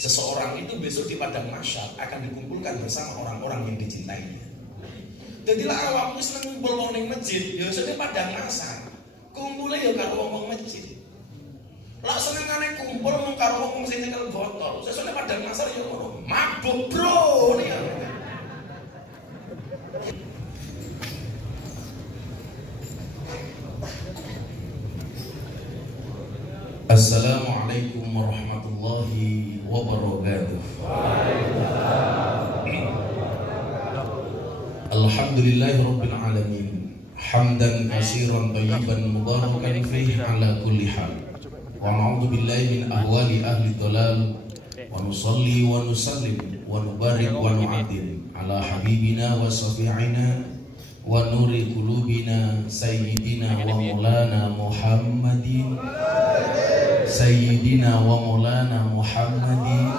Seseorang itu besok di padang mahsyar akan dikumpulkan bersama orang-orang yang dicintainya. Jadilah awakmu seneng kumpul wong ning masjid, ya sesuk padang mahsyar. Kumpule ya karo wong masjid. Lah senengane kumpul mung karo wong sing nyekel botol. Sesuk padang mahsyar ya ngono. Mabuk, Bro. Assalamualaikum warahmatullahi wabarakatuh. Alhamdulillahirabbil alamin. Hamdan katsiran thayyiban mubarakan fihi ala kulli hal. Wa na'udzu billahi min ahwali ahli dhalal. Wa nusalli wa nusallim wa nubarik wa nu'adzim ala habibina wa syafi'ina wa nuri qulubina sayyidina wa maulana Muhammadin. Sayyidina wa maulana Muhammadin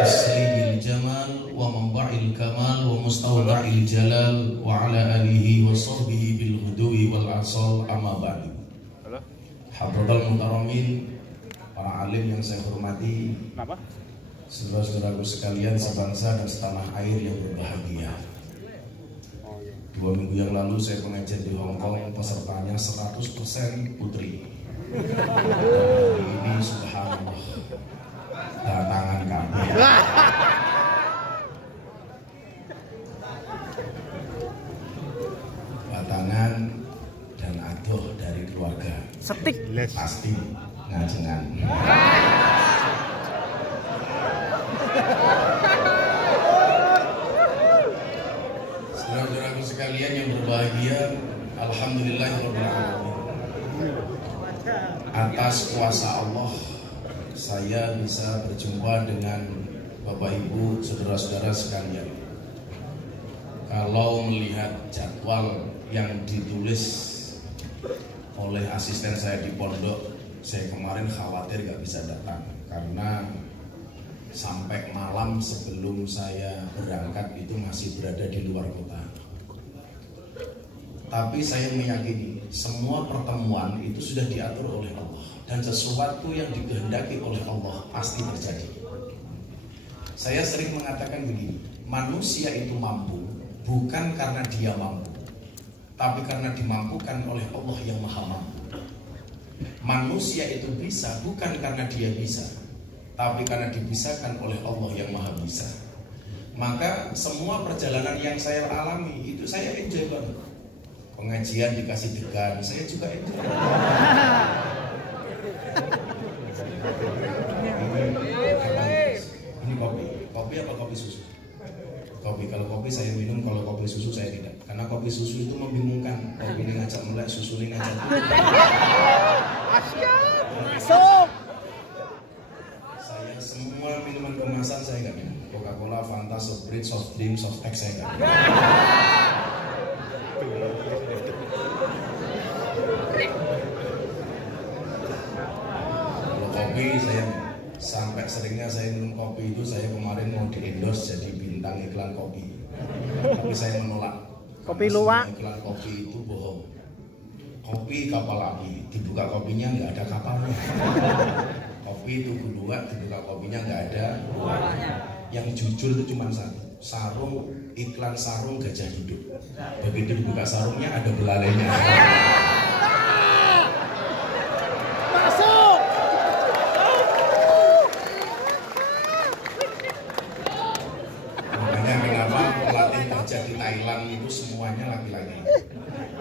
Asrihil jamal wa manba'il kamal wa mustawda'il jalal wa ala alihi wa sahbihi bil huduwi wal asal amma ba'du. Hadratul muhtaramin, para alim yang saya hormati, saudara-saudaraku sekalian sebangsa dan setanah air yang berbahagia. 2 minggu yang lalu saya pengajian di Hong Kong, pesertanya 100% putri. Hari ini subhanallah datangan kami datangan dan adoh dari keluarga setik pasti ngajengan. Saudara-saudaraku sekalian yang berbahagia, alhamdulillahirabbil alamin. Atas kuasa Allah saya bisa berjumpa dengan Bapak Ibu, saudara-saudara sekalian. Kalau melihat jadwal yang ditulis oleh asisten saya di pondok, saya kemarin khawatir gak bisa datang karena sampai malam sebelum saya berangkat itu masih berada di luar kota. Tapi saya meyakini semua pertemuan itu sudah diatur oleh Allah, dan sesuatu yang dikehendaki oleh Allah pasti terjadi. Saya sering mengatakan begini, manusia itu mampu bukan karena dia mampu, tapi karena dimampukan oleh Allah yang maha mampu. Manusia itu bisa bukan karena dia bisa, tapi karena dibisakan oleh Allah yang maha bisa. Maka semua perjalanan yang saya alami itu saya enjoy banget. Pengajian dikasih degan, saya juga enjoy. Ini kopi apa kopi susu? Kopi, kalau kopi saya minum, kalau kopi susu saya tidak. Karena kopi susu itu membingungkan. Kopi ini ngajak melek, susu ini ngajak. Masuk. Saya semua minuman kemasan saya nggak minum. Coca-Cola, Fanta, soft drink, soft X saya nggak minum. Kalau kopi saya sampai seringnya saya minum kopi itu, saya kemarin mau di-endorse jadi bintang iklan kopi, tapi saya menolak. Kopi luwak. Iklan kopi itu bohong. Kopi kapal api, dibuka kopinya nggak ada kapalnya. Kopi itu luwak, dibuka kopinya nggak ada luwaknya. Yang jujur itu cuma satu, sarung, iklan sarung gajah hidup. Begitu dibuka sarungnya ada belalainya. Masuk. Makanya kenapa pelatih gajah di Thailand itu semuanya laki-laki.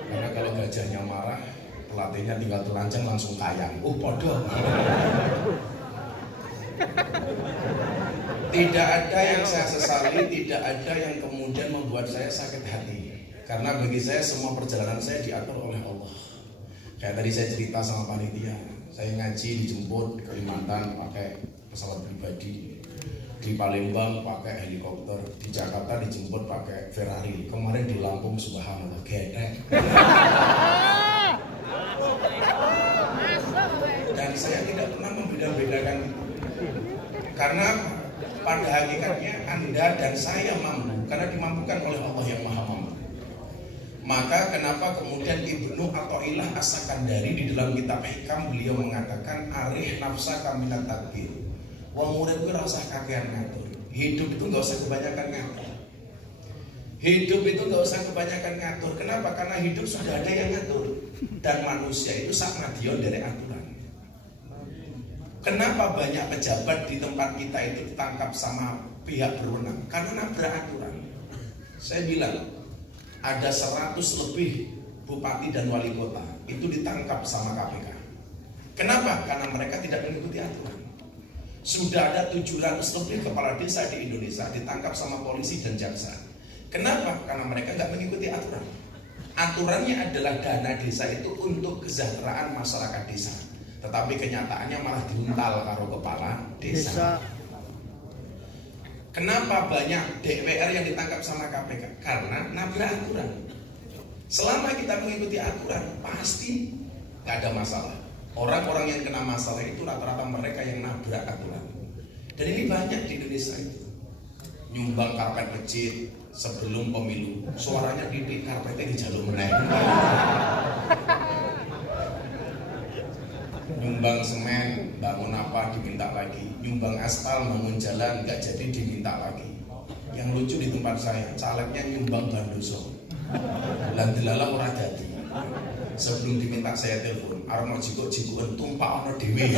Karena kalau gajahnya marah, pelatihnya tinggal telanjang langsung tayang. Oh podo. Tidak ada yang saya sesali, tidak ada yang kemudian membuat saya sakit hati. Karena bagi saya semua perjalanan saya diatur oleh Allah. Kayak tadi saya cerita sama panitia, saya ngaji dijemput di Kalimantan pakai pesawat pribadi, di Palembang pakai helikopter, di Jakarta dijemput pakai Ferrari, kemarin di Lampung subhanallah gedek. Dan saya tidak pernah membeda-bedakan itu. Karena pada hakikatnya Anda dan saya mampu karena dimampukan oleh Allah yang maha mampu. Maka kenapa kemudian Ibnu Athaillah As-Sakandari di dalam kitab Hikam beliau mengatakan arih nafsaka minat takbir Wong urip kuwi ora usah kakean ngatur. Hidup itu nggak usah kebanyakan ngatur. Hidup itu nggak usah kebanyakan ngatur. Kenapa? Karena hidup sudah ada yang ngatur. Dan manusia itu sakmadion dari aturan. Kenapa banyak pejabat di tempat kita itu ditangkap sama pihak berwenang? Karena nabrak aturan. Saya bilang ada 100 lebih bupati dan wali kota itu ditangkap sama KPK. Kenapa? Karena mereka tidak mengikuti aturan. Sudah ada 700 lebih kepala desa di Indonesia ditangkap sama polisi dan jaksa. Kenapa? Karena mereka nggak mengikuti aturan. Aturannya adalah dana desa itu untuk kesejahteraan masyarakat desa. Tetapi kenyataannya malah diuntal karo kepala desa. Kenapa banyak DPR yang ditangkap sama KPK? Karena nabrak aturan. Selama kita mengikuti aturan, pasti nggak ada masalah. Orang-orang yang kena masalah itu rata-rata mereka yang nabrak aturan. Dan ini banyak di Indonesia itu. Nyumbang karpet masjid sebelum pemilu, suaranya titik karpetnya di jalur meneng. Nyumbang semen, bangun apa diminta lagi. Nyumbang aspal, bangun jalan, nggak jadi diminta lagi. Yang lucu di tempat saya, calegnya nyumbang bandoso. Lan delala ora dadi. Sebelum diminta saya telepon, arep jikuk-jikuken tumpak ono dhewe.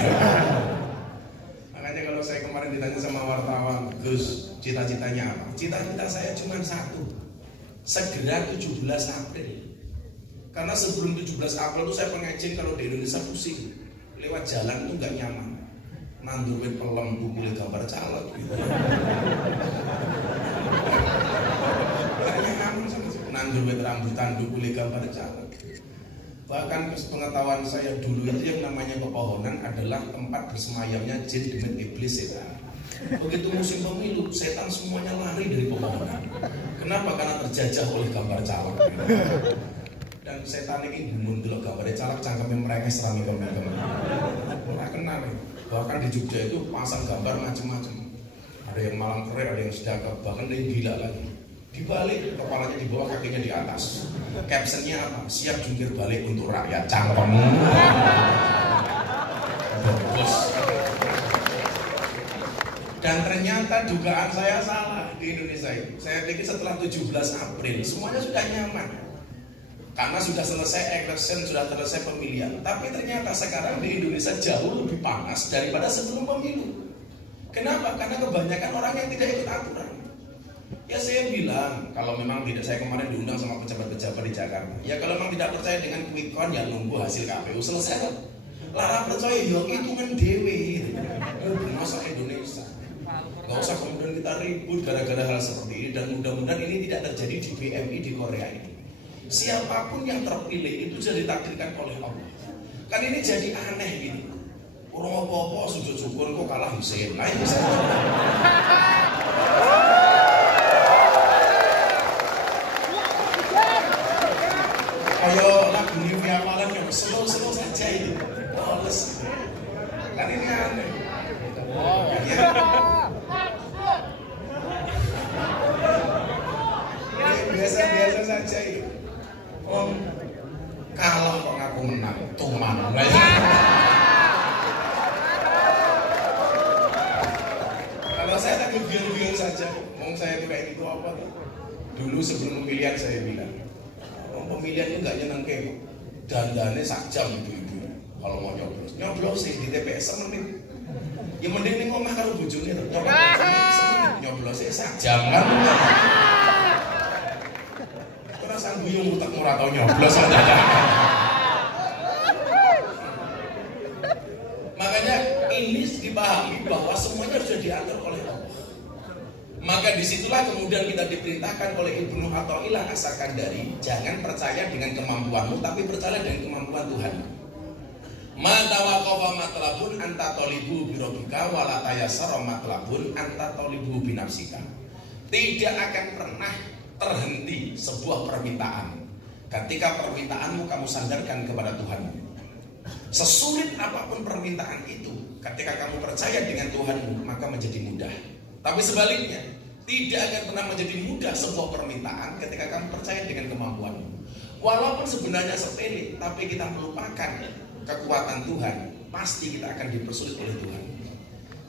Makanya kalau saya kemarin ditanya sama wartawan, Gus, cita-citanya apa? Cita-cita saya cuma satu, segera 17 April. Karena sebelum 17 April itu saya pengecing kalau di Indonesia pusing, lewat jalan itu nggak nyaman. Nandur wit pelem bukule gambar caleg gitu. Nggak nyaman sama sekali. Nandur wit rambutan bukule gambar caleg. Bahkan pengetahuan saya dulu itu yang namanya pepohonan adalah tempat bersemayamnya jin, demit, iblis, setan. Begitu musim pemilu, setan semuanya lari dari pepohonan. Kenapa? Karena terjajah oleh gambar caleg. Dan setan ini mundur gambar caleg, cangkemnya mereka serami kemana-kemana. Orang kenal. Bahkan di Jogja itu pasang gambar macam-macam. Ada yang malang keren, ada yang sedekah, bahkan ada yang gila lagi. Dibalik, kepalanya di bawah, kakinya di atas. Captionnya apa? Siap jungkir balik untuk rakyat. Cangkem. Bos. Dan ternyata dugaan saya salah di Indonesia itu. Saya pikir setelah 17 April semuanya sudah nyaman. Karena sudah selesai election, sudah selesai pemilihan. Tapi ternyata sekarang di Indonesia jauh lebih panas daripada sebelum pemilu. Kenapa? Karena kebanyakan orang yang tidak ikut aturan. Ya saya bilang, kalau memang tidak, saya kemarin diundang sama pejabat-pejabat di Jakarta. Ya kalau memang tidak percaya dengan quick count, ya nunggu hasil KPU selesai. Lara percaya, ya hitungan dewe gitu. Masa Indonesia. Gak usah kemudian kita ribut gara-gara hal seperti ini. Dan mudah-mudahan ini tidak terjadi di BMI di Korea ini. Siapapun yang terpilih itu sudah ditakdirkan oleh Allah. Kan ini jadi aneh gitu. Orang apa-apa sujud syukur kok kalah Hussein. Nah ini saya kayak lagu Nivea Malam yang slow-slow saja itu. Males. Kan ini aneh. Biasa-biasa saja itu. Kalah kok ngaku menang, tuman. Kalau saya tak biar-biar saja, mau saya itu kayak gitu apa tuh? Dulu sebelum pemilihan saya bilang, pemilihan itu nggak nyenengke, dandannya sak jam ibu-ibu. Kalau mau nyoblos sih di TPS semenit. Ya mending nih ngomong karo bojone to. Nyoblosnya sak jam kan. Sang guyung utak ora tau nyoblos aja. Makanya ini dipahami bahwa semuanya sudah diatur oleh Allah. Maka disitulah kemudian kita diperintahkan oleh Ibnu Athaillah As-Sakandari, jangan percaya dengan kemampuanmu, tapi percaya dengan kemampuan Tuhan. Ma tawaqafa matlabun anta talibu bi rabbika wa la tayassara matlabun anta talibu bi nafsika. Tidak akan pernah terhenti sebuah permintaan ketika permintaanmu kamu sandarkan kepada Tuhanmu. Sesulit apapun permintaan itu, ketika kamu percaya dengan Tuhanmu, maka menjadi mudah. Tapi sebaliknya, tidak akan pernah menjadi mudah sebuah permintaan ketika kamu percaya dengan kemampuanmu. Walaupun sebenarnya sepele, tapi kita melupakan kekuatan Tuhan, pasti kita akan dipersulit oleh Tuhan.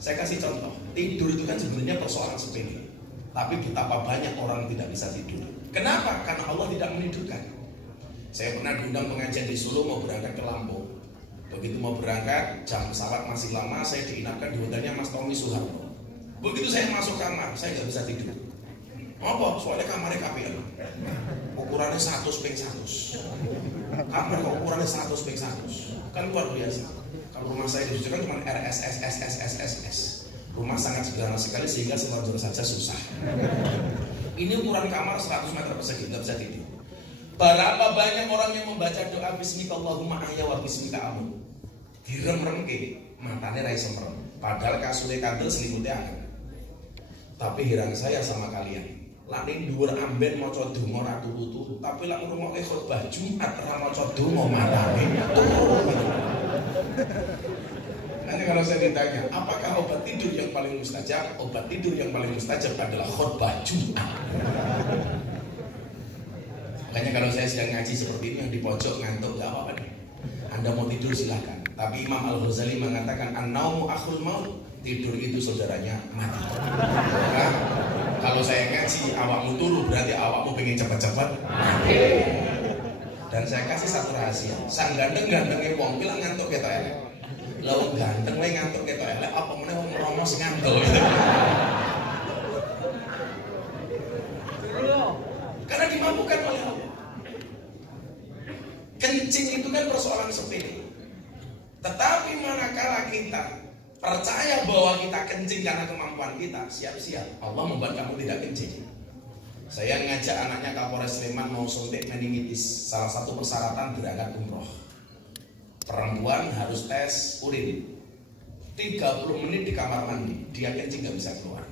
Saya kasih contoh, tidur itu kan sebenarnya persoalan sepele. Tapi betapa banyak orang tidak bisa tidur. Kenapa? Karena Allah tidak menidurkan. Saya pernah diundang pengajian di Solo, mau berangkat ke Lampung. Begitu mau berangkat, jam pesawat masih lama, saya diinapkan di hotelnya Mas Tommy Soeharto. Begitu saya masuk kamar, saya nggak bisa tidur. Apa? Soalnya kamarnya KPL. Ukurannya 100x100. Kamar kok ukurannya 100x100. Kan luar biasa. Kalau rumah saya di kan cuma RSSSSSSS. Rumah sangat sederhana sekali sehingga selonjor saja susah. Ini ukuran kamar 100 meter persegi, nggak bisa tidur. Berapa banyak orang yang membaca doa Bismillahirrahmanirrahim ahya wa bismika amut. Direm-remke, matanya ra iso merem. Padahal kasure kandel selimutnya ada. Tapi heran saya sama kalian. Lak ning dhuwur amben maca donga ra turu-turu, tapi lak ngrungokke khotbah Jumat ra maca donga matane turu. Nanti kalau saya ditanya, apakah obat tidur yang paling mustajab? Obat tidur yang paling mustajab adalah khotbah Jumat. Makanya kalau saya sedang ngaji seperti ini yang di pojok ngantuk, gak apa-apa deh. Anda mau tidur silahkan. Tapi Imam Al-Ghazali mengatakan an-naumu akhul maut. Tidur itu saudaranya mati. Nah, kalau saya ngaji awakmu turu berarti awakmu pengen cepat-cepat mati. Dan saya kasih satu rahasia. Sang ganteng-gantengnya wong bilang ngantuk ketok elek. Lah wong ganteng wae ngantuk ketok elek, apa meneh wong romo sing ngantuk. Karena dimampukan oleh Allah. Kencing itu kan persoalan sepele. Tetapi manakala kita percaya bahwa kita kencing karena kemampuan kita, siap-siap Allah membuat kamu tidak kencing. Saya ngajak anaknya Kapolres Sleman mau suntik meningitis. Salah satu persyaratan berangkat umroh. Perempuan harus tes urin 30 menit di kamar mandi. Dia kencing gak bisa keluar.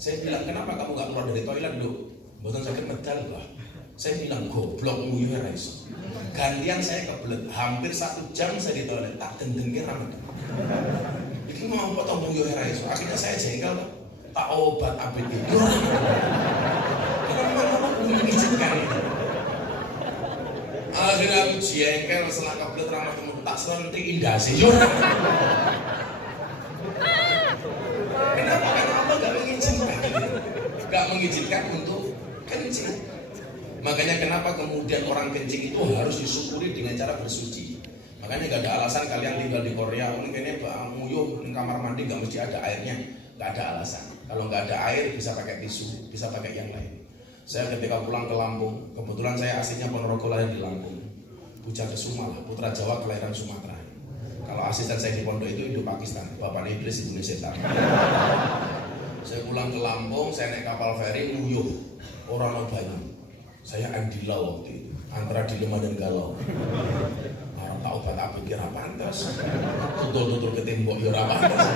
Saya bilang, kenapa kamu gak keluar dari toilet dulu? Bukan sakit medal lah. Saya bilang, goblok nguyu ya iso. Gantian saya kebelet. Hampir 1 jam saya di toilet. Tak dendengnya rame. Ini mau potong nguyu ya iso. Akhirnya saya jengkel. Tak obat ABG. Kenapa kamu mengizinkan itu? Akhirnya aku jengkel setelah kebelet ramah temu. Tak selentik indah sih. Kenapa? Karena Allah gak mengizinkan. Gak mengizinkan untuk kencing. Makanya kenapa kemudian orang kencing itu harus disyukuri dengan cara bersuci. Makanya gak ada alasan kalian tinggal di Korea mungkin ini nguyuh di kamar mandi gak mesti ada airnya. Gak ada alasan. Kalau gak ada air bisa pakai tisu, bisa pakai yang lain. Saya ketika pulang ke Lampung, kebetulan saya aslinya Ponorogo, lahir di Lampung. Puja Kesuma lah, putra Jawa kelahiran Sumatera. Kalau asisten saya di pondok itu Indo-Pakistan, bapaknya Iblis, ibunya setan. Saya pulang ke Lampung, saya naik kapal feri nguyuh, orang banyak. Saya Andila waktu itu, antara dilema dan galau. Orang tak obat apa kira pantas, tutul-tutul ke tembok ya pantas.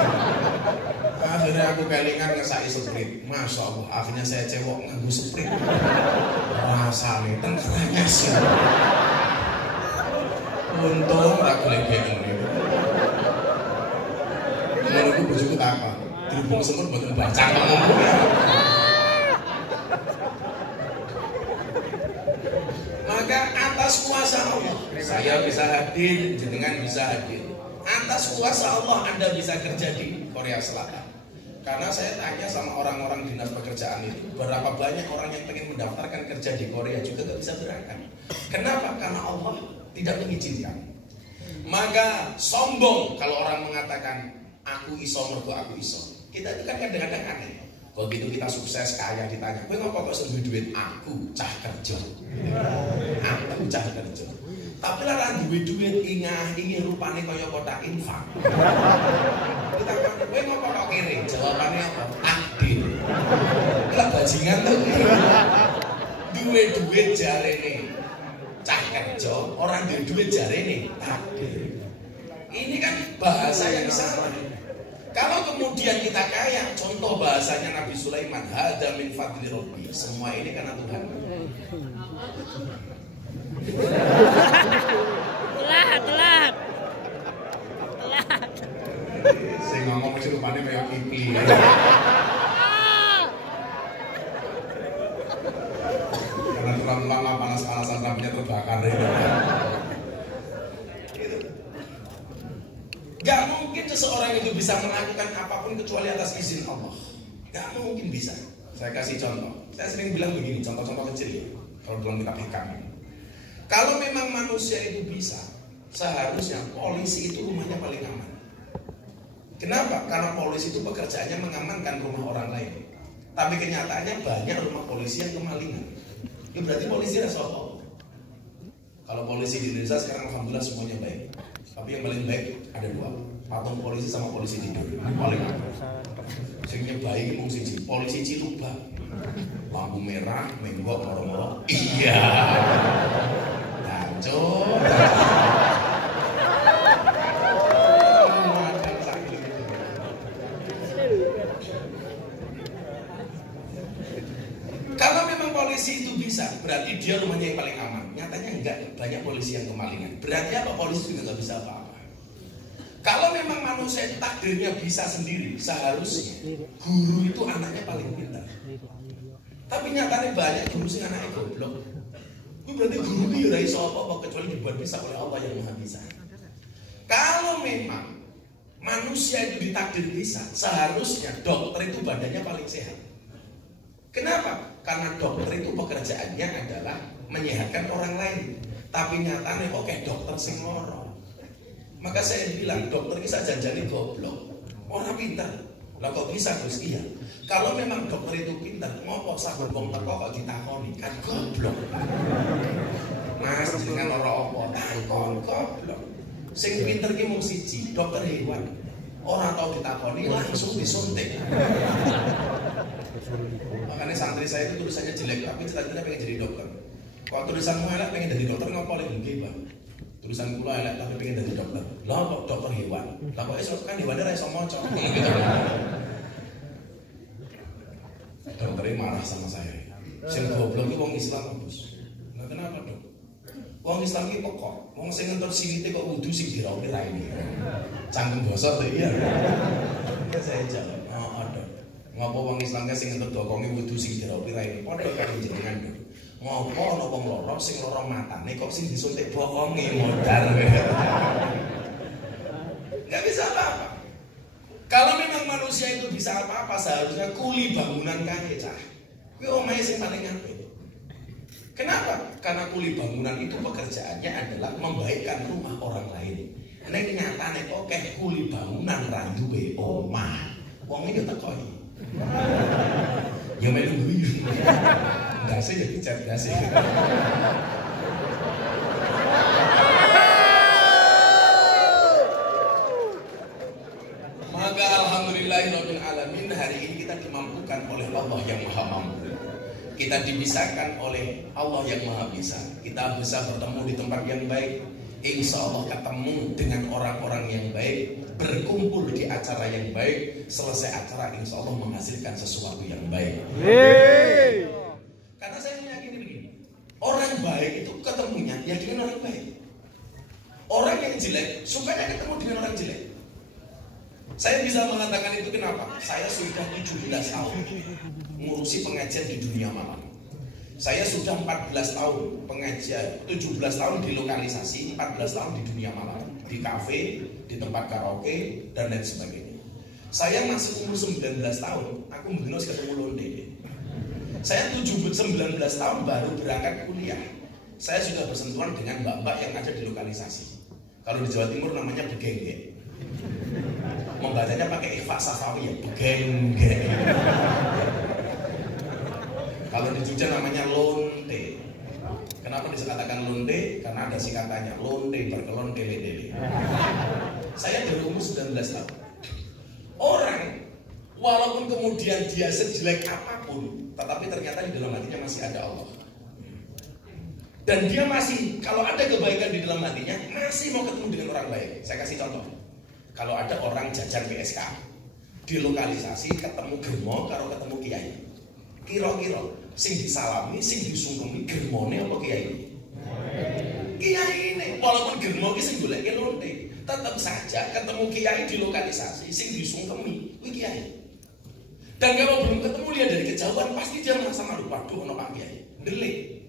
Akhirnya aku kelingan ngesai sprite, masya Allah. Akhirnya saya cewek nganggu sprite. Rasanya tengkeranya sih. Untung ragu lagi ini. Menurutku bujuku apa? Dirubung semut buat membaca ngomongnya. Maka atas kuasa Allah saya bisa hadir, jenengan bisa hadir. Atas kuasa Allah Anda bisa kerja di Korea Selatan. Karena saya tanya sama orang-orang dinas pekerjaan itu, berapa banyak orang yang ingin mendaftarkan kerja di Korea juga gak bisa berangkat. Kenapa? Karena Allah tidak mengizinkan. Maka sombong kalau orang mengatakan aku iso mergo aku iso. Kita itu kan kadang-kadang aneh. Begitu kita sukses kaya ditanya, kowe ngopo kok iso duit? Aku cah kerja. Aku cah kerja. Tapi lah duwe duit ingin rupane kaya kotak infak. Kita kan kowe ngopo kok kere? Jawabannya apa? Takdir. Lah bajingan tuh. Duwe duit jarene cah kerja, orang duwe duit jarene takdir. Ini kan bahasa yang salah. Kalau kemudian kita kaya, contoh bahasanya Nabi Sulaiman, hadza min fadli rabbi. Semua ini karena Tuhan. Telat. Saya ngomong mesti rupanya kayak kiki. Karena terlalu lama panas-panasan rambutnya terbakar itu. Gak mungkin seseorang itu bisa melakukan apapun kecuali atas izin Allah? Gak mungkin bisa. Saya kasih contoh. Saya sering bilang begini, contoh-contoh kecil ya. Kalau dalam kitab hikam. Kalau memang manusia itu bisa, seharusnya polisi itu rumahnya paling aman. Kenapa? Karena polisi itu pekerjaannya mengamankan rumah orang lain. Tapi kenyataannya banyak rumah polisi yang kemalingan. Ya berarti polisi rasa apa? Kalau polisi di Indonesia sekarang alhamdulillah semuanya baik. Tapi yang paling baik ada dua, patung polisi sama polisi tidur. Paling sehingga baik mung siji, polisi Ciluba. Lampu merah, menggok moro-moro. Iya. Dancuk. Kalau memang polisi itu bisa, berarti dia rumahnya yang paling aman. Nyatanya enggak, banyak polisi yang kemalingan. Berarti apa? Polisi juga nggak bisa apa-apa. Kalau memang manusia itu takdirnya bisa sendiri, seharusnya guru itu anaknya paling pintar. Tapi nyatanya banyak guru sing anaknya goblok. Itu berarti guru itu ora iso apa-apa kecuali dibuat bisa oleh Allah yang Maha Bisa. Kalau memang manusia itu ditakdir bisa, seharusnya dokter itu badannya paling sehat. Kenapa? Karena dokter itu pekerjaannya adalah menyehatkan orang lain. Tapi nyatanya kok kayak dokter sing loro. Maka saya bilang dokter bisa janjani goblok, orang pintar. Lah kok bisa Gus? Iya. Kalau memang dokter itu pintar, ngopo saben wong teko kok ditakoni, kan goblok. Mas jenengan lara apa? Takon goblok. Sing pinter ki mung siji, dokter hewan. Ora tau ditakoni langsung disuntik. Makanya santri saya itu tulisannya jelek, tapi cita-citanya pengen jadi dokter. Kalau tulisanmu elek pengen jadi dokter ngopo lek nggih, Bang? Tulisan kula elek tapi pengen jadi dokter. Lah kok dokter hewan? Lah kok iso kan hewane ra iso maca. Dokternya marah sama saya. Sing goblok iki wong Islam, Bos. Lah kenapa, Dok? Wong Islam iki pokok. Wong sing ngentur sinite kok wudu sing dirawi ra ini. Cangkem basa to iya. Ya saya jawab, "Oh, Dok. Ngopo wong Islam sing ngentur dokonge wudu sing dirawi ra ini?" Padha karo jenengan, Dok. Ngopo ana wong loro sing loro matane kok sing disuntik bokonge modal. Gak bisa apa-apa. Kalau memang manusia itu bisa apa-apa, seharusnya kuli bangunan kae cah. Kuwi omahe sing paling apik. Kenapa? Karena kuli bangunan itu pekerjaannya adalah membaikkan rumah orang lain. Nek nyatane kok kayak kuli bangunan ra duwe omah. Wong iki teko iki. Ya melu guyu. Dasi jadi cerdas sih. Maka alhamdulillahirabbil alamin, hari ini kita dimampukan oleh Allah yang Maha Mampu. Kita dipisahkan oleh Allah yang Maha Bisa. Kita bisa bertemu di tempat yang baik. Insya Allah ketemu dengan orang-orang yang baik, berkumpul di acara yang baik. Selesai acara insya Allah menghasilkan sesuatu yang baik. Karena saya meyakini begini, orang baik itu ketemunya ya dengan orang baik. Orang yang jelek sukanya ketemu dengan orang jelek. Saya bisa mengatakan itu kenapa? Saya sudah 17 tahun ngurusi pengajian di dunia malam. Saya sudah 14 tahun pengajian, 17 tahun di lokalisasi, 14 tahun di dunia malam, di kafe, di tempat karaoke dan lain sebagainya. Saya masih umur 19 tahun, aku harus ketemu londe. Saya 19 tahun baru berangkat kuliah. Saya sudah bersentuhan dengan mbak-mbak yang ada di lokalisasi. Kalau di Jawa Timur namanya begengge. Membacanya pakai ikhfa safawi ya, begengge. Kalau di Jogja namanya lonte. Kenapa dikatakan lonte? Karena ada singkatannya lonte berkelon dele-dele. Saya dari umur 19 tahun. Orang walaupun kemudian dia sejelek apapun, tetapi ternyata di dalam hatinya masih ada Allah. Dan dia masih, kalau ada kebaikan di dalam hatinya, masih mau ketemu dengan orang baik. Saya kasih contoh. Kalau ada orang jajan PSK di lokalisasi ketemu germo karo ketemu kiai, kira-kira sing disalami, sing disungkemi germone apa kiai? Kiai ini, walaupun germo ki sing goleke lonte, tetap saja ketemu kiai di lokalisasi sing disungkemi kuwi kiai. Dan kalau belum ketemu dia dari kejauhan, pasti dia merasa malu. Waduh, ono Pak Kiai, delik.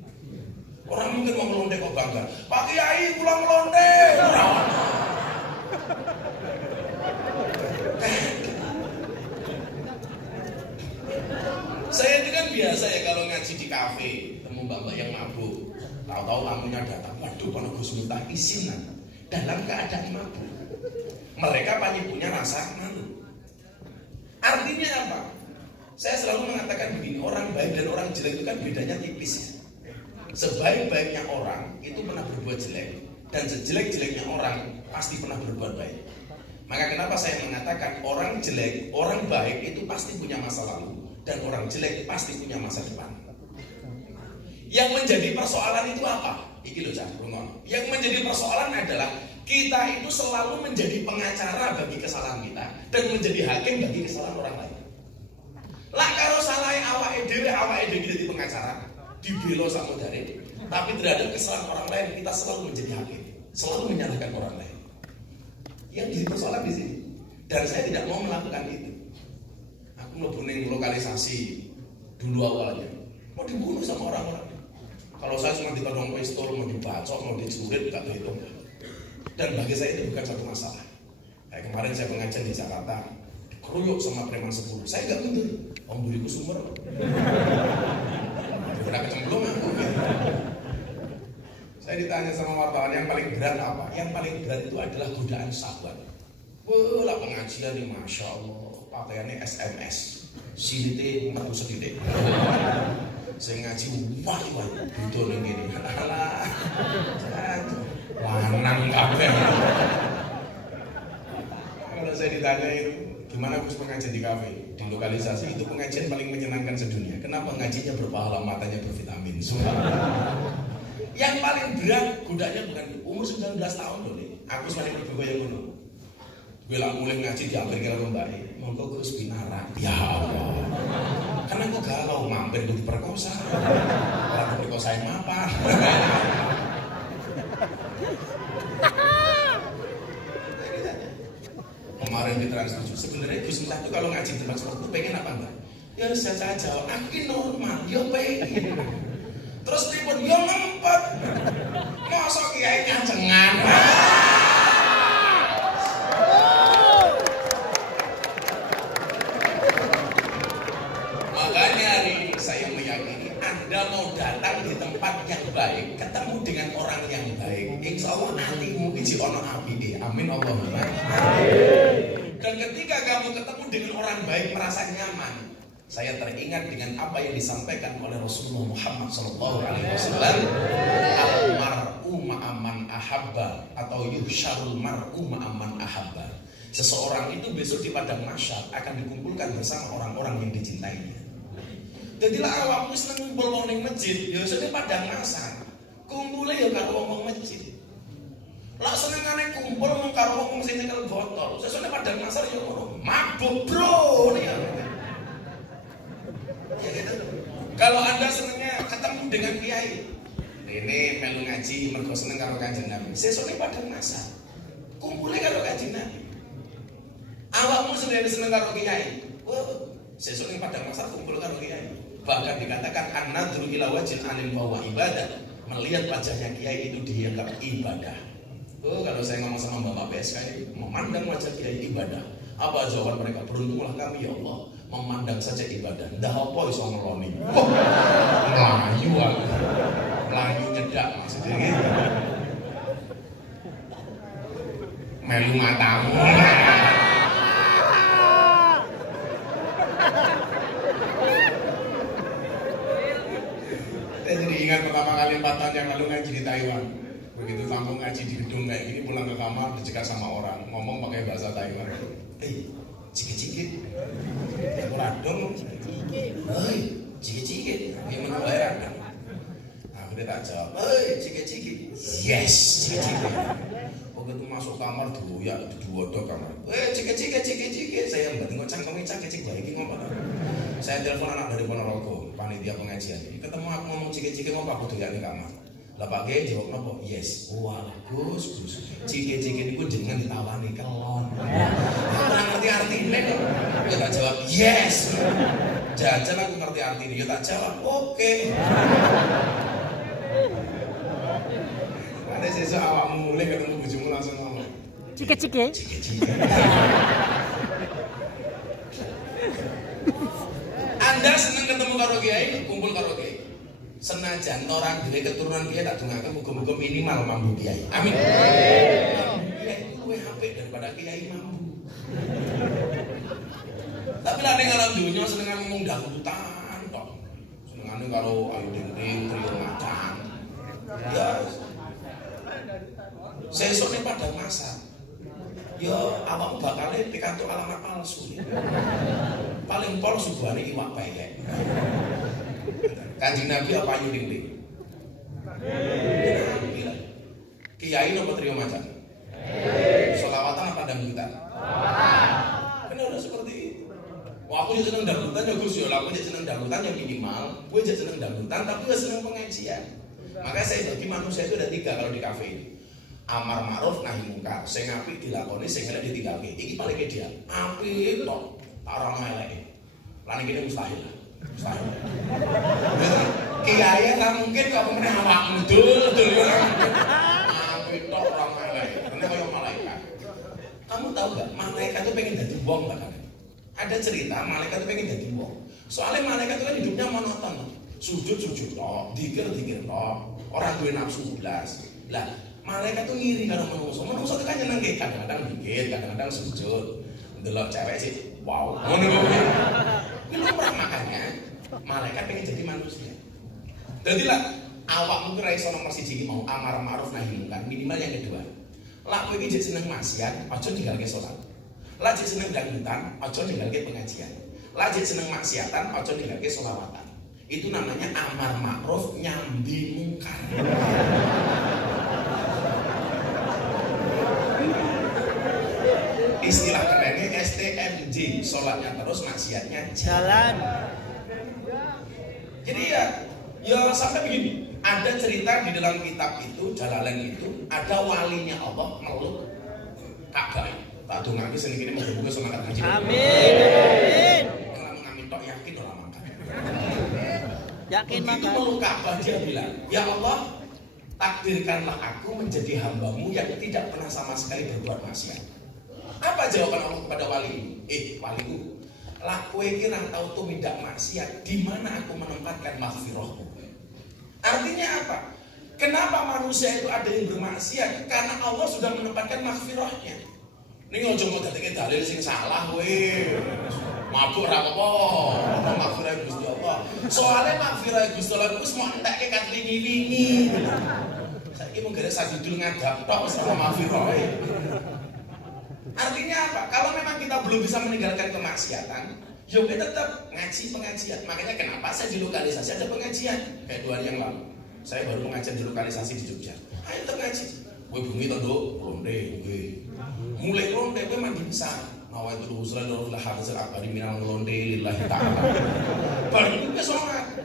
Orang mungkin mau ngelonte kok bangga. Pak Kiai pulang ngelonte, ora ono. Saya itu kan biasa ya kalau ngaji di kafe, temu mbak-mbak yang mabuk. Tahu-tahu tamunya datang, waduh Pak Gus minta isinan dalam keadaan mabuk. Mereka pasti punya rasa malu. Artinya apa? Saya selalu mengatakan begini, orang baik dan orang jelek itu kan bedanya tipis. Sebaik-baiknya orang itu pernah berbuat jelek, dan sejelek-jeleknya orang pasti pernah berbuat baik. Maka kenapa saya mengatakan orang jelek, orang baik itu pasti punya masa lalu, dan orang jelek pasti punya masa depan. Yang menjadi persoalan itu apa? Iki loh Cak, yang menjadi persoalan adalah kita itu selalu menjadi pengacara bagi kesalahan kita dan menjadi hakim bagi kesalahan orang lain. Lah kalau salah awake dhewe jadi pengacara, dibelo sama dari, tapi terhadap kesalahan orang lain kita selalu menjadi hakim, selalu menyalahkan orang lain. Yang jadi persoalan di sini. Dan saya tidak mau melakukan itu. Aku mau bunuh lokalisasi dulu awalnya, mau dibunuh sama orang-orang. Kalau saya cuma ditodong pistol, mau dibacok, mau dicurit, gak berhitung. Dan bagi saya itu bukan satu masalah. Kayak kemarin saya pengajian di Jakarta, dikeruyuk sama preman 10. Saya gak mundur. Om buriku sumber. Udah kecemplung aku. Saya ditanya sama wartawan yang paling berat apa? Yang paling berat itu adalah godaan syahwat. Wah, lah pengajian nih, masya Allah, pakaiannya SMS, silite metu sedikit. Saya ngaji wah, itu nih gini, alah, lanang kabeh. Kalau saya ditanya itu, gimana Gus pengajian di kafe, di lokalisasi itu pengajian paling menyenangkan sedunia. Kenapa ngajinya berpahala, matanya bervitamin? Yang paling berat godanya bukan umur 19 tahun loh nih. Aku semakin berbuka yang ngono. Gue lah mulai ngaji diambil kira kembali. Monggo Gus pinara. Ya Allah. Karena aku galau mampir gue diperkosa. Orang diperkosain apa? Kemarin di Trans 7 sebenarnya Gus Miftah itu kalau ngaji tempat seperti itu pengen apa enggak? Ya harus saya jawab. Aku normal. Ya pengen. Terus pripun yo ngempet. Mosok kiai nyancengan. Makanya hari ini saya meyakini Anda mau datang di tempat yang baik, ketemu dengan orang yang baik. Insya Allah hatimu iji ono apike. Amin Allahumma. Amin. Dan ketika kamu ketemu dengan orang baik merasa nyaman. Saya teringat dengan apa yang disampaikan oleh Rasulullah Muhammad SAW. Al-mar'u ma'aman ahabba atau yuhsyarul mar'u ma'aman ahabba. Seseorang itu besok di padang mahsyar akan dikumpulkan bersama orang-orang yang dicintainya. Jadilah awakmu seneng kumpul wong ning masjid, ya seneng padang mahsyar. Kumpule ya karo wong masjid. Lah senengane kumpul wong karo wong sing nyekel botol. Sesune padang mahsyar ya ngono. Mabuk, Bro. Ya gitu. Kalau Anda senengnya ketemu dengan kiai, ini melu ngaji mergo seneng karo Kanjeng Nabi. Sesone padang masa kumpule karo Kanjeng Nabi. Awakmu seneng karo kiai. Oh, sesone padang masa kumpul karo kiai. Bahkan dikatakan an-nadru ila wajhil alim wa ibadah. Melihat wajahnya kiai itu dianggap ibadah. Oh, kalau saya ngomong sama Bapak PSK ini, memandang wajah kiai ibadah. Apa jawaban mereka? Beruntunglah kami ya Allah, memandang saja ibadah. Ndah apa iso ngeloni. Wah, melayu aku. Melayu nyedak maksudnya gitu. Melu matamu. Saya jadi ingat pertama kali 4 tahun yang lalu ngaji di Taiwan. Begitu tampung ngaji di gedung kayak gini, pulang ke kamar dicegat sama orang ngomong pakai bahasa Taiwan. Cike-cike ora dong. Hei, cike-cike yang menolak kan. Aku tak jawab. Hei, cike-cike. Yes, cike-cike. Begitu masuk kamar doyak dua kamar. Hei, cike-cike. Saya mbak ngocang cike-cike bae iki ngomong. Saya telepon anak dari Ponorogo, panitia pengajian. Ketemu aku ngomong cike-cike mau aku doyak di kamar. Lah Pak Kiai jawab apa? Yes. Wah, Gus. Cike-cike niku jenengan ditawani kelon. Ora ngerti artine kok. Ya tak jawab yes. Jajan aku ngerti artine, ya tak jawab oke. Ada sesuk awakmu mulai ketemu bojomu langsung ngomong. Cike-cike. Anda Anda seneng ketemu karo kiai, kumpul karo kiai. Senajan orang dhewe keturunan kiai tak dongake muga-muga minimal mambu kiai. Amin. Kiai itu luwih apik daripada kiai mambu. Tapi lah ning alam dunya senengan ngomong dangdutan tok. Senengane karo Ayu Ting Ting, Trio Macan. Ya. Sesuk ning padang masa. Ya awakmu bakal pikantuk alamat palsu. Paling pol suguhane iwak peyek. Kanjeng Nabi apa Ayu Ting Ting? Kiai nopo Trio Macan? Selawatan apa dangdutan? Kan udah seperti itu. Wah, aku juga seneng dangdutan ya Gus ya. Aku juga seneng dangdutan yang minimal. Gue juga seneng dangdutan tapi gue seneng pengajian. Makanya saya bagi manusia itu ada 3 kalau di kafe ini. Amar ma'ruf nahi mungkar. Sing apik dilakoni, sing elek ditinggalke. Iki paling ideal. Apik tok, ora ono eleke. Lan iki mustahil. Mustahil. Kiai ra mungkin kok meneh awakmu dul yo. Apik tok ora ono eleke. Karena kaya malaikat. Kamu tahu enggak, malaikat itu pengen jadi wong bahkan. Ada cerita malaikat itu pengen jadi wong. Soalnya malaikat itu kan hidupnya monoton. Sujud tok, dikir tok. Orang duwe nafsu blas. Lah malaikat tuh ngiri karo menungso. Menungso tuh kan nyeneng kadang-kadang dikir, kadang-kadang sujud. Ndelok cewek sih, wow. Ngono kuwi. Kuwi lumrah makanya malaikat pengen jadi manusia. Dadi lah awakmu ora iso nomor 1 iki mau amar ma'ruf nahi mungkar. Minimal yang kedua. Lah kowe iki jek seneng maksiat, aja ninggalke salat. Lah jek seneng dangdutan, aja ninggalke pengajian. Lah jek seneng maksiatan, aja ninggalke sholawatan. Itu namanya amar ma'ruf nyambi mungkar. Istilah kerennya STMJ, sholatnya terus, maksiatnya jalan. Jadi ya sampai begini. Ada cerita di dalam kitab itu, Jalalain itu, ada walinya Allah meluk Ka'bah. Tak dongake sing iki muga-muga semangat ngaji. Amin. Ora ngamin tok yakin ora mangkat. Yakin mangkat. Meluk Ka'bah dia bilang, "Ya Allah, takdirkanlah aku menjadi hamba-Mu yang tidak pernah sama sekali berbuat maksiat." Apa jawaban Allah kepada wali ini? Waliku, lah kowe iki ra tau tumindak maksiat, di mana aku menempatkan maghfirah-Mu? Artinya apa? Kenapa manusia itu ada yang bermaksiat? Karena Allah sudah menempatkan maghfirah-Nya. Ning ojo kok dadeke dalil sing salah kowe. Mabuk ra apa-apa. Ono maghfirah Gusti Allah. Soale maghfirah Gusti Allah wis mau entekke kat wingi-wingi. Saiki mung gara sajudul ngadap tok wis ono maghfirah. Artinya apa? Kalau memang kita belum bisa meninggalkan kemaksiatan, ya kita tetap ngaji pengajian. Makanya kenapa saya di lokalisasi ada pengajian? Kayak 2 hari yang lalu, saya baru pengajian di lokalisasi di Jogja. Ayo kita ngaji. Gue bumi tanduk, ronde, gue mulai ronde, gue mandi besar. Nawai itu usulan darulah hasil akbari minang ronde lillahi ta'ala. Baru gue sholat.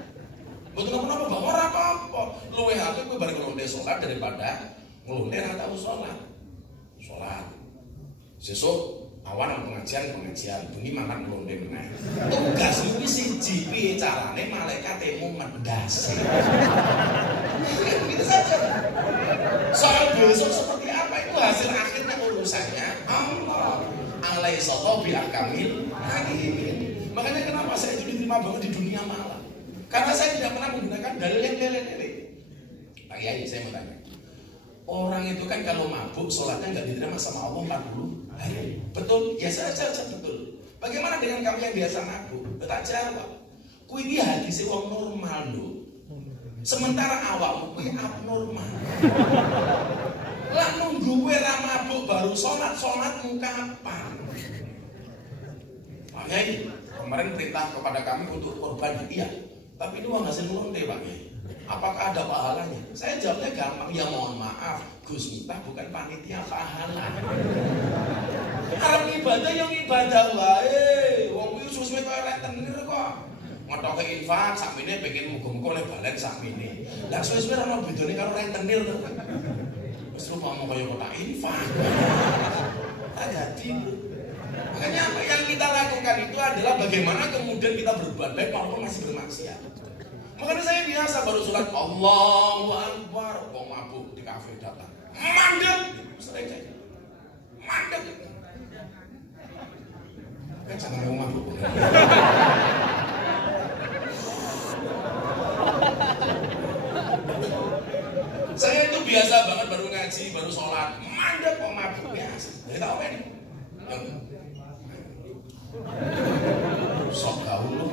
Betul apa-apa, bahwa apa-apa. Luwe hati gue balik ronde sholat daripada ngelonde nggak tahu sholat. Sholat. Sesuk awan pengajian bengi makan melonde meneh. Tugas kuwi siji piye carane malaikate mendase. Gitu saja. Soal besok seperti apa itu hasil akhirnya urusannya Allah. Alaisa bi akamil hakimin. Makanya kenapa saya itu diterima banget di dunia malam? Karena saya tidak pernah menggunakan dalil yang lele-lele. Pak Yai, saya mau tanya. Orang itu kan kalau mabuk sholatnya nggak diterima sama Allah 40 hari. Betul? Ya saja betul. Bagaimana dengan kamu yang biasa mabuk? Tak jawab. Kui dia hadis wong normal lho. Sementara awakmu kui abnormal. Lah nunggu kowe ra mabuk baru sholatmu kapan? Pak Yai, kemarin perintah kepada kami untuk korban. Iya, tapi ini uang hasil melonde Pak Yai. Apakah ada pahalanya? Saya jawabnya gampang, ya mohon maaf, Gus Miftah bukan panitia pahala. Arep ibadah yang ibadah wae. Wong kuwi suwe koyo rentenir kok. Ngotoke infak sakmene pengen muga-muga oleh balen sakmene. Lah suwe-suwe ora ono bedane karo rentenir to. Wis ngomong koyo kotak infak. Jadi makanya apa yang kita lakukan itu adalah bagaimana kemudian kita berbuat baik walaupun masih bermaksiat. Makanya saya biasa baru sholat Allahu Akbar, kok mabuk di kafe datang, mandek, selesai, mandek. Kan jangan mau mabuk. kita open. Sok gaul lu.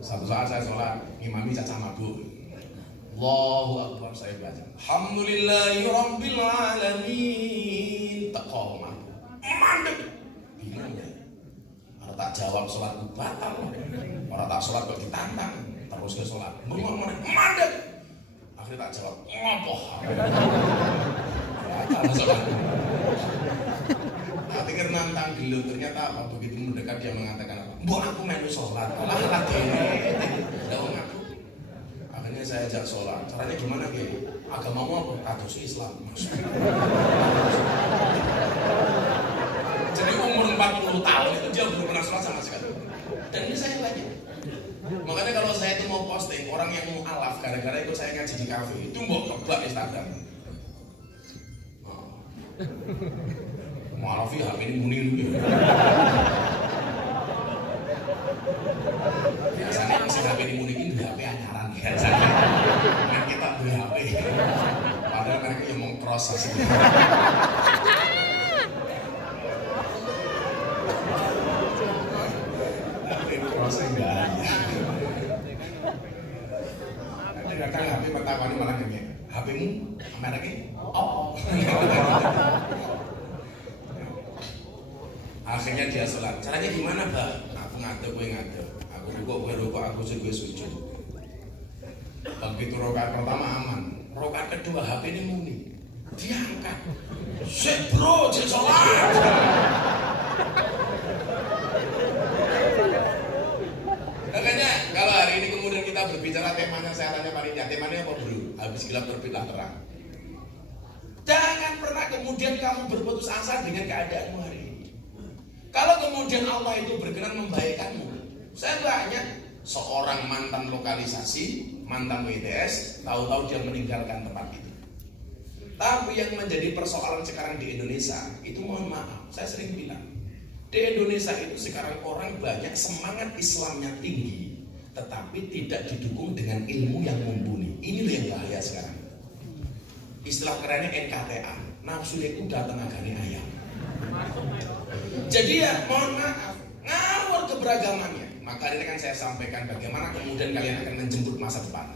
Satu saat saya sholat, ngimami caca mabuk. Allahu Akbar, saya baca Alhamdulillahi Rabbil Alamin. Teko mabuk, mandek. Bingung ya. Kalau tak jawab sholatku batal. Orang tak sholat kok ditantang. Terus ke sholat, bengong mandek. Akhirnya tak jawab, ngopoh. Batal sholat. Tapi karena nantang dulu, ternyata apa? Begitu mendekat dia mengatakan apa? Mbok aku melu sholat, malah lagi ini. Akhirnya saya ajak sholat. Caranya gimana Ki? Agamamu apa? Kados Islam. Jadi umur 40 tahun itu dia belum pernah sholat sama sekali. Dan ini saya tanya. Makanya kalau saya itu mau posting orang yang mau alaf gara-gara itu saya ngaji di kafe itu mbok kebak Instagram. Mau alaf ya HP ini muni dulu. Biasanya masih HP ini muni ini HP anyaran biasanya. Kan kita beli HP. Padahal mereka yang mau cross asli. Tapi crossnya enggak ada. Kadang HP pertama ini malah gini, HP-mu mereknya oh. Akhirnya dia sholat. Caranya gimana, Mbak? Aku ngadep, gue ngadep. Aku rukuk, aku sujud. Begitu rokaat pertama aman. Rokaat kedua HP ini muni. Diangkat. Sik bro, cek sholat. Makanya kalau hari ini kemudian kita berbicara temanya, saya tanya panitia, temanya apa bro? Habis gelap terbitlah terang. Jangan pernah kemudian kamu berputus asa dengan keadaanmu hari ini. Kalau kemudian Allah itu berkenan membahayakanmu, saya banyak seorang mantan lokalisasi, mantan WTS, tahu-tahu dia meninggalkan tempat itu. Tapi yang menjadi persoalan sekarang di Indonesia itu, mohon maaf, saya sering bilang, di Indonesia itu sekarang orang banyak semangat Islamnya tinggi, tetapi tidak didukung dengan ilmu yang mumpuni. Ini loh yang bahaya sekarang. Istilah kerennya NKTA, nafsu kuda tenagane ayam. Jadi ya mohon maaf, ngawur keberagamannya. Maka ini kan saya sampaikan bagaimana kemudian kalian akan menjemput masa depan.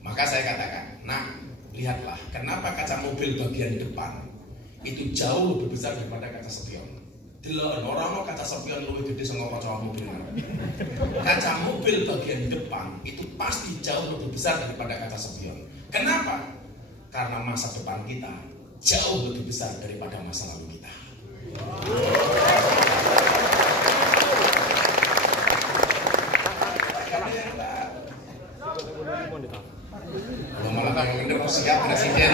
Maka saya katakan, nah lihatlah kenapa kaca mobil bagian depan itu jauh lebih besar daripada kaca spion. Delok orang kaca spion lebih gede sama kaca mobil. Kaca mobil bagian depan itu pasti jauh lebih besar daripada kaca spion. Kenapa? Karena masa depan kita jauh lebih besar daripada masa lalu kita. Malah yang bener siap presiden.